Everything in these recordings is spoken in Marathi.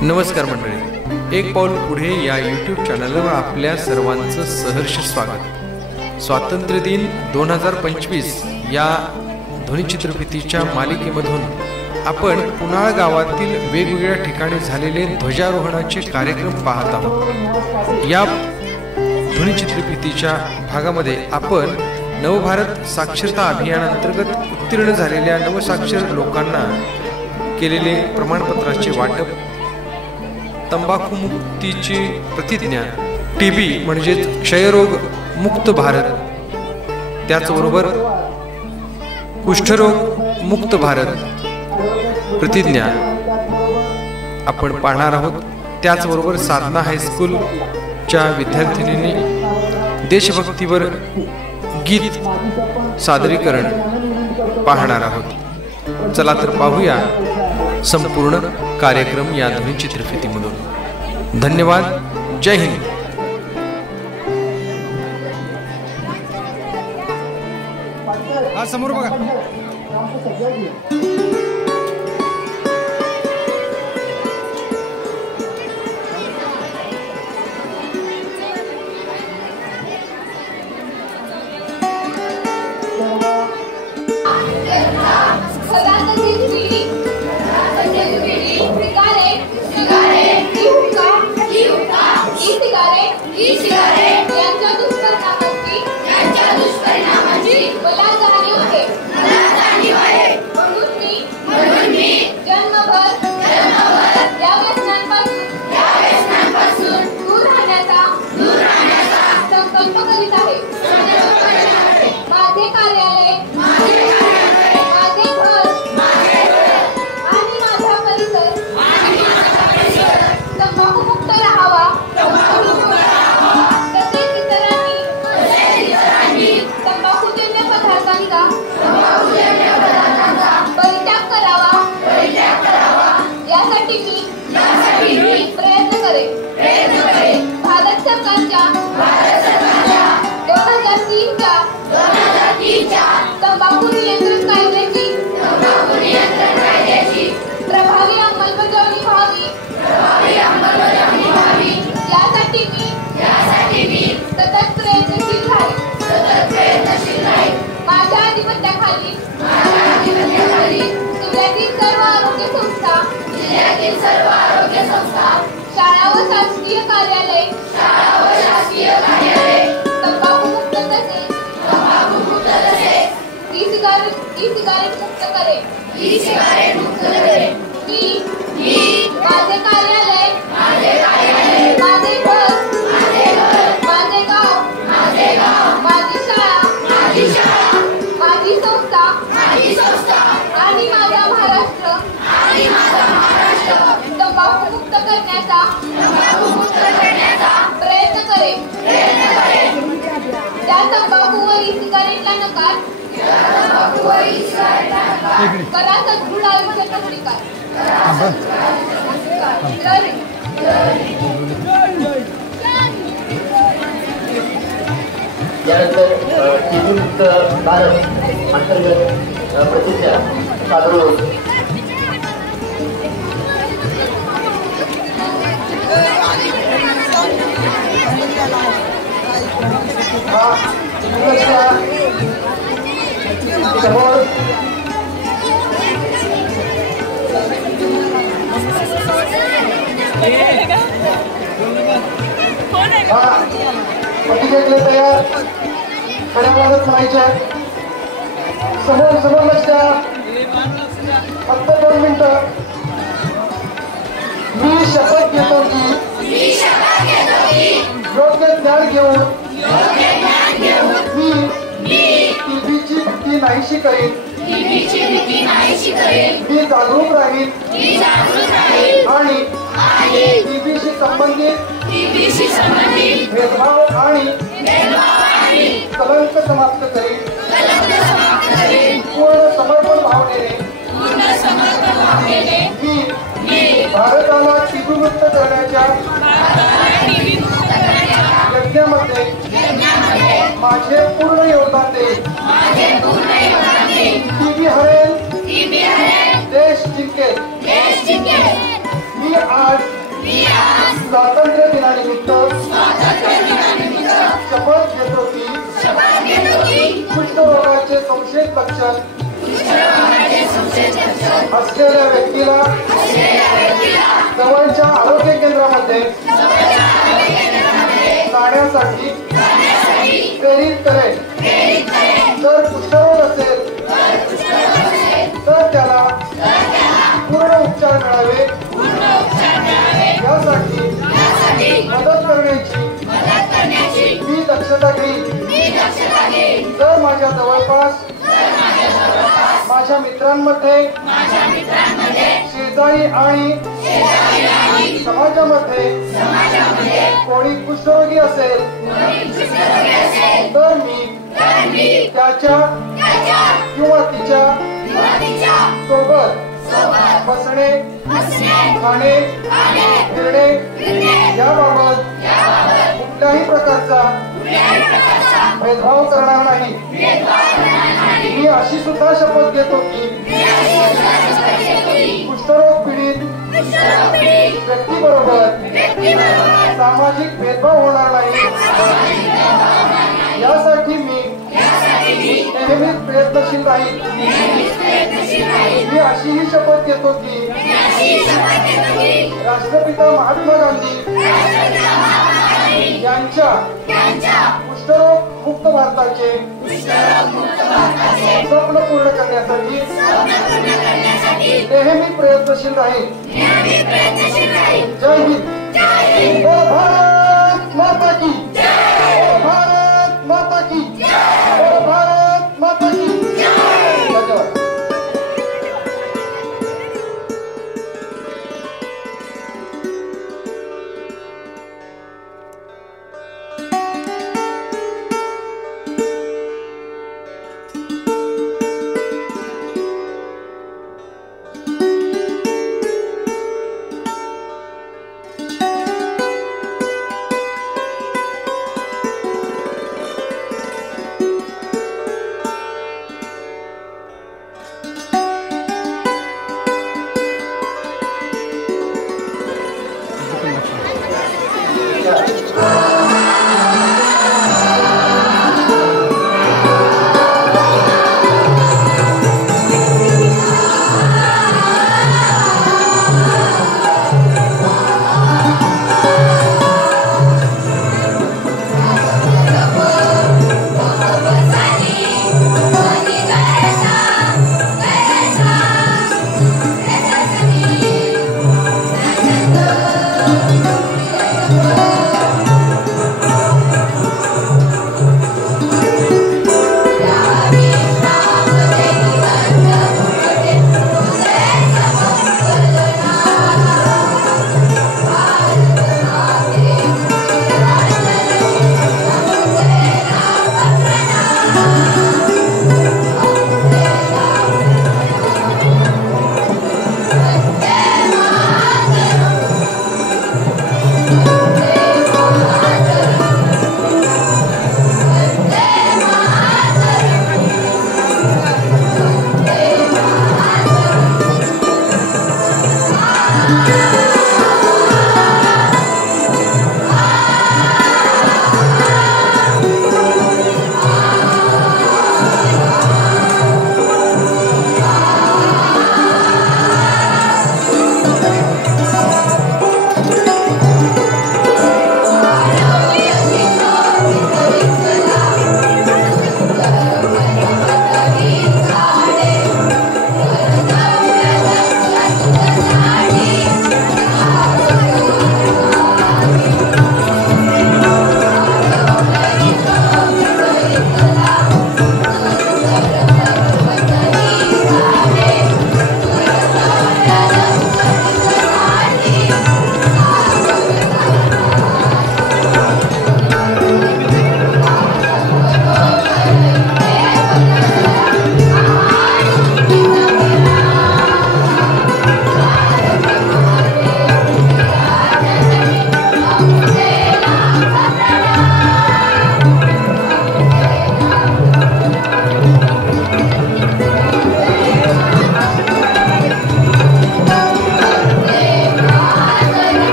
नमस्कार मंडळी, एक पाऊल पुढे या यूट्यूब चॅनलवर आपल्या सर्वांचं सहर्ष स्वागत। स्वातंत्र्य दिन 2025 या ध्वनिचित्रफितीच्या मालिकेमधून आपण पुनाळ गावातील वेगवेगळ्या ठिकाणी झालेले ध्वजारोहणाचे कार्यक्रम पाहत आहोत। या ध्वनिचित्रफितीच्या भागामध्ये आपण नवभारत साक्षरता अभियानांतर्गत उत्तीर्ण झालेल्या नवसाक्षर लोकांना केलेले प्रमाणपत्राचे वाटप, तंबाखू मुक्तीची प्रतिज्ञा, टीबी म्हणजेच क्षयरोग मुक्त भारत, त्याचबरोबर कुष्ठरोग मुक्त भारत प्रतिज्ञा आपण पाहणार आहोत। त्याचबरोबर साधना हायस्कूलच्या विद्यार्थिनींनी देशभक्तीवर गीत सादरीकरण पाहणार आहोत। चला तर पाहूया संपूर्ण कार्यक्रम या ध्वनिचित्रफितीमधून। धन्यवाद, जय हिंद। समोर बघा। शाळा व शासकीय कार्यालय तंबाखू मुक्त तसेच ई-सिगारेट मुक्त करे। मी माझे कार्यालय, माझे घर, माझे गाव, माझी शाळा, माझी संस्था आणि माझा महाराष्ट्र तंबाखू मुक्त करण्याचा प्रयत्न करेन। त्या तंबाखू व ई-सिगारेटला नकार, करा सदृढ आयुष्याचा अंगीकार। यानंतर टीबी मुक्त भारत अंतर्गत प्रतिज्ञा सादर प्रतिज्ञेतले तयार खड्या वाजत म्हणायच्या समोर नसत्या फक्त 2 मिनिटं। मी शपथ घेतो की योग्य ज्ञान घेऊन मी टीबीची भीती नाहीशी करेन। मी जागरूक राहीन आणि टीबीशी संबंधित भेदभाव आणि कलंक समाप्त करेन। पूर्ण समर्पण भावनेने मी भारताला टीबी मुक्त करण्याच्या यज्ञामध्ये माझे पूर्ण योगदान देईन। टीबी हरेल, देश जिंकेल। मी आज स्वातंत्र्य दिनानिमित्त शपथ घेतो की कुष्ठरोगाचे संशयित लक्षण असलेल्या व्यक्तीला जवळच्या आरोग्य केंद्रामध्ये जाण्यासाठी प्रेरित करेल. जर कुष्ठरोग असेल तर त्याला पूर्ण उपचार मिळावे यासाठी मदत करण्याची मी दक्षता घेईन. जर माझ्या जवळपास माझ्या मित्रांमध्ये शेजारी आणि समाजामध्ये कोणी कुष्ठरोगी असेल तर मी त्याच्या किंवा तिच्या सोबत बसणे, खाणे, फिरणे याबाबत कुठल्याही प्रकारचा भेदभाव करणार नाही. मी अशी सुद्धा शपथ घेतो की कुष्ठरोग पीडित व्यक्तीबरोबर सामाजिक भेदभाव होणार नाही यासाठी मी नेहमीच प्रयत्नशील राहील. मी अशीही शपथ घेतो की राष्ट्रपिता महात्मा गांधी यांच्या कुष्ठरोग मुक्त भारताचे स्वप्न पूर्ण करण्यासाठी नेहमी प्रयत्नशील राहील. जय हिंद. भारत माता की. भारत माता की. भारत माता की. धन्यवाद.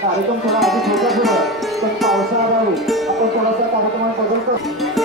कार्यक्रम थोडा आधी छोटा सुरू आहे पण पावसाअभावी आपण थोडासा कार्यक्रमात बदल करतो.